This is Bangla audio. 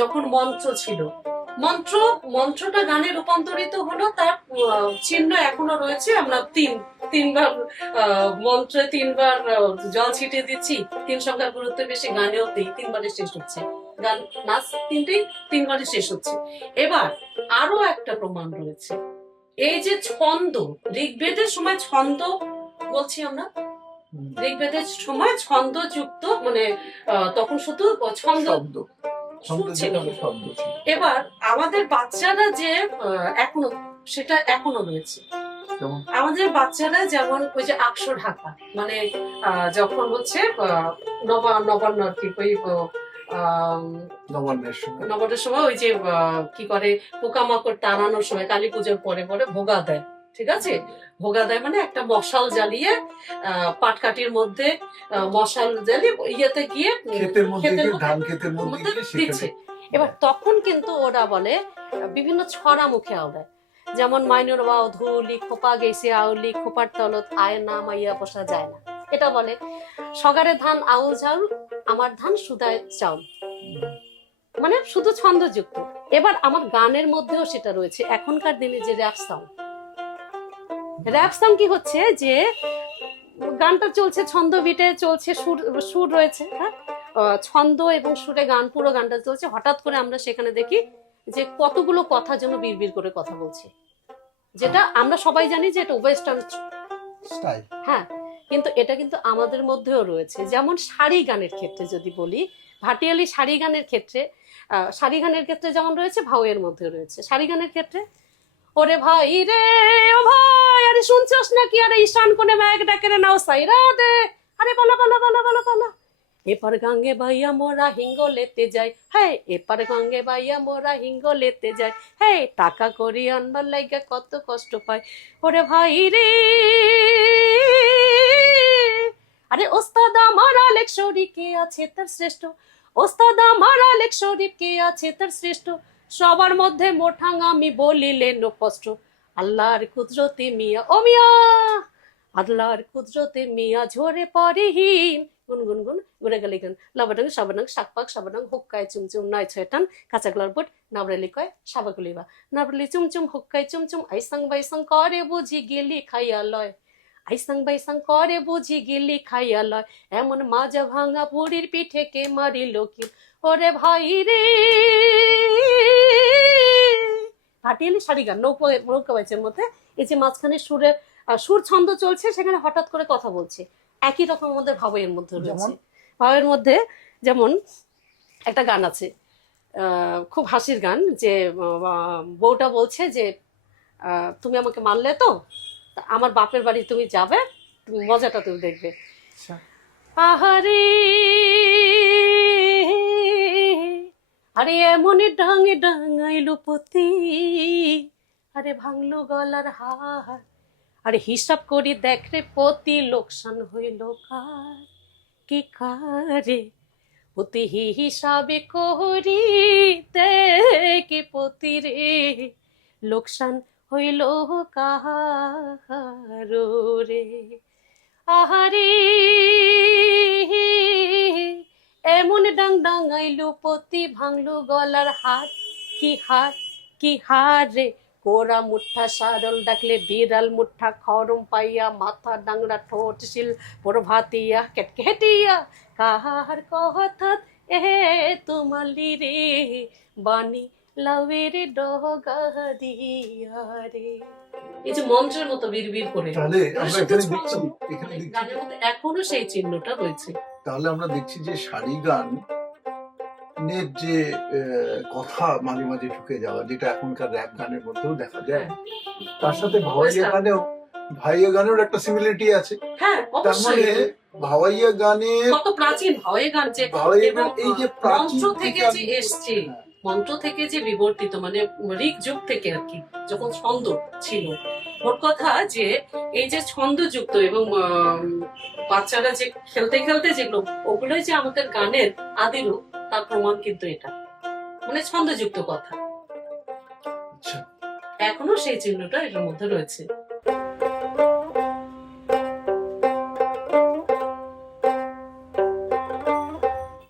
যখন মন্ত্র ছিল। মন্ত্র মন্ত্রটা গানে রূপান্তরিত হলো তার চিহ্ন এখনও রয়েছে। আমরা তিন তিনবার মন্ত্রে তিনবার জল ছিটিয়ে দিচ্ছি। তিন সংখ্যার গুরুত্ব বেশি গানেও দিই তিনবারে শেষ হচ্ছে। গান নাচ তিনটেই তিনবারে শেষ হচ্ছে। এবার আরও একটা প্রমাণ রয়েছে। এই যে ছন্দ ঋগ্বেদের সময় ছন্দ বলছি আমরা? ঋগ্বেদের সময় ছন্দযুক্ত মানে আহ, তখন শুধু ছন্দ এবার আমাদের বাচ্চারা যে এখনও সেটা এখনও রয়েছে। আমাদের বাচ্চারা যেমন ওই যে আকশো ঢাকা মানে আহ, যখন হচ্ছে নবা নবান্ন আর কি ওই নবান্নের সময়। ওই যে আহ, কি করে পোকামাকড় তাড়ানোর সময় কালী পুজোর পরে পরে ভোগা দেয়। ঠিক আছে? ভোগা দেয় মানে একটা মশাল জ্বালিয়ে আহ, পাটকাঠির মধ্যে মশাল জ্বালিয়ে ইয়েতে গিয়ে ক্ষেতের মধ্যে দিচ্ছে। এবার তখন কিন্তু ওরা বলে বিভিন্ন ছড়া মুখে আওড়ায়। যেমন মাইনুর বাউ ধুলি খোপা গেছে আউলি খোপার তলত আয় না মাইয়া বসা যায় না। এটা বলে সগারে ধান আউল ঝাউল আমার ধান সুদায় চাউল। মানে শুধু ছন্দযুক্ত। এবার আমার গানের মধ্যেও সেটা রয়েছে। এখনকার দিনে যে র্যাপ সং র্যাপ সং কি হচ্ছে? যে গানটা চলছে ছন্দ বিটে চলছে সুর সুর রয়েছে হ্যাঁ? ছন্দ এবং সুরে গান পুরো গানটা চলছে। হঠাৎ করে আমরা সেখানে দেখি যে কতগুলো কথা যেন বিড়বিড় করে কথা বলছে। যেটা আমরা সবাই জানি যে এটা ওয়েস্টার্ন স্টাইল। হ্যাঁ কিন্তু এটা কিন্তু আমাদের মধ্যেও রয়েছে। যেমন শাড়ি গানের ক্ষেত্রে যদি বলি ভাটিয়ালি শাড়ি গানের ক্ষেত্রে শাড়ি গানের ক্ষেত্রে যেমন রয়েছে ভাউয়ের মধ্যে রয়েছে। শাড়ি গানের ক্ষেত্রে ওরে ভাই রে, ও ভাই, আরে শুনছস নাকি? আরে ঈশান কোনে ম্যাগ ডাকে রে, নাও সাইরা দে। আরে বলা বলা বলা বলা বলা। এপার গাঙ্গে ভাইয়া মোরা হিঙ্গ লেতে যাই। হ্যাঁ এপার গাঙ্গে ভাইয়া মোরা হিঙ্গ লেতে যাই। হ্যাঁ টাকা করি আনবার লাইগা কত কষ্ট পায় ওরে ভাই রে। আরে ওস্তাদ আমার আলেক শরীফ কে আছে তার শ্রেষ্ঠ? ওস্তাদ আমার আলেক শরীফ কে আছে তার শ্রেষ্ঠ? সবার মধ্যে মোঠাং আমি বলিলেন কষ্ট আল্লাহর কুদরতে মিয়া, ও মিয়া! আল্লাহর কুদরতে মিয়া ঝরে হিম। গুন গুন গুন, গুনে গেলে গান। লাবাডাং সাবাডাং শাকপাক সাবাডাং হুক্কায় চুমচুম, নয় ছয়টান কাঁচাগলার বুট নাবরালি কয় সাবাগুলিবা নাবরালি চুমচুম, হুক্কায় চুমচুম, আইসাং বাইসাং করে বুঝি গেলি খাইয়া লয়। আইসাং বাইসাং করে বুঝি গেলি খাইয়া লয়। এমন মাজা ভাঙা বুড়ির পিঠে কে মারিল কি ওরে ভাই রে! ভাটিয়ালি শাড়ি গান নৌকো নৌকা বাইচের মধ্যে। এই যে মাঝখানে সুরে সুর ছন্দ চলছে সেখানে হঠাৎ করে কথা বলছে। একই রকম আমাদের ভাবের মধ্যে রয়েছে? ভাবের মধ্যে যেমন একটা গান আছে খুব হাসির গান যে বউটা বলছে যে তুমি আমাকে মানলে তো আমার বাপের বাড়ি তুমি যাবে তুমি মজাটা তুমি দেখবে। আচ্ছা। আহারে! আরে এমনই ডাঙে ডাঙাইলো পতি আরে ভাঙলো গলার হার। আরে হিসাব করি দেখ রে পতি লোকসান হইল কার? কি কারে? পতি হি হিসাবে করি দেখে পতি রে। লোকসান হইল কাহারো রে? আহারে এমন ডাং ডাঙাইলু পতি ভাঙলু গলার হাত কি হাত কি হার রে? কোরা মুঠা সারল ডাকলে বিড়াল মুঠা খরম পাইয়া মাথা ডাংরা ঠোঁট শিল প্রভাতিয়া কেটকেটিয়া কাহার কথাত এ তোমালি রে? বানি লাভের ডগা দিয়া রে। এই যে মন্ত্রের মতো বিড়বিড় করে। তাহলে আমরা এখানে দেখছি এখানে দেখছি। এখনও সেই চিহ্নটা রয়েছে। তাহলে আমরা দেখছি যে শাড়ি গান এর যে কথা মাঝে মাঝে ঢুকে যাওয়া যেটা এখনকার র্যাপ গানের মধ্যেও দেখা যায়। তার সাথে ভাওয়াইয়া গানেও ভাইয়া গানেও একটা সিমিলারিটি আছে। হ্যাঁ তার মানে ভাওয়াইয়া গানে কত প্রাচীন ভাওয়ে গান যে ভাওয়াইয়া এই যে প্রাচীন মন্ত্র থেকে যে এসছে হ্যাঁ, মন্ত্র থেকে যে বিবর্তিত মানে ঋক যুগ থেকে আর কি যখন ছন্দ ছিল। মোট কথা যে এই যে ছন্দযুক্ত এবং বাচ্চারা যে খেলতে খেলতে যেগুলো ওগুলোই যে আমাদের গানের আদি রূপ তার প্রমাণ কিন্তু এটা। মানে ছন্দযুক্ত কথা। আচ্ছা। এখনও সেই চিহ্নটা এটার মধ্যে রয়েছে।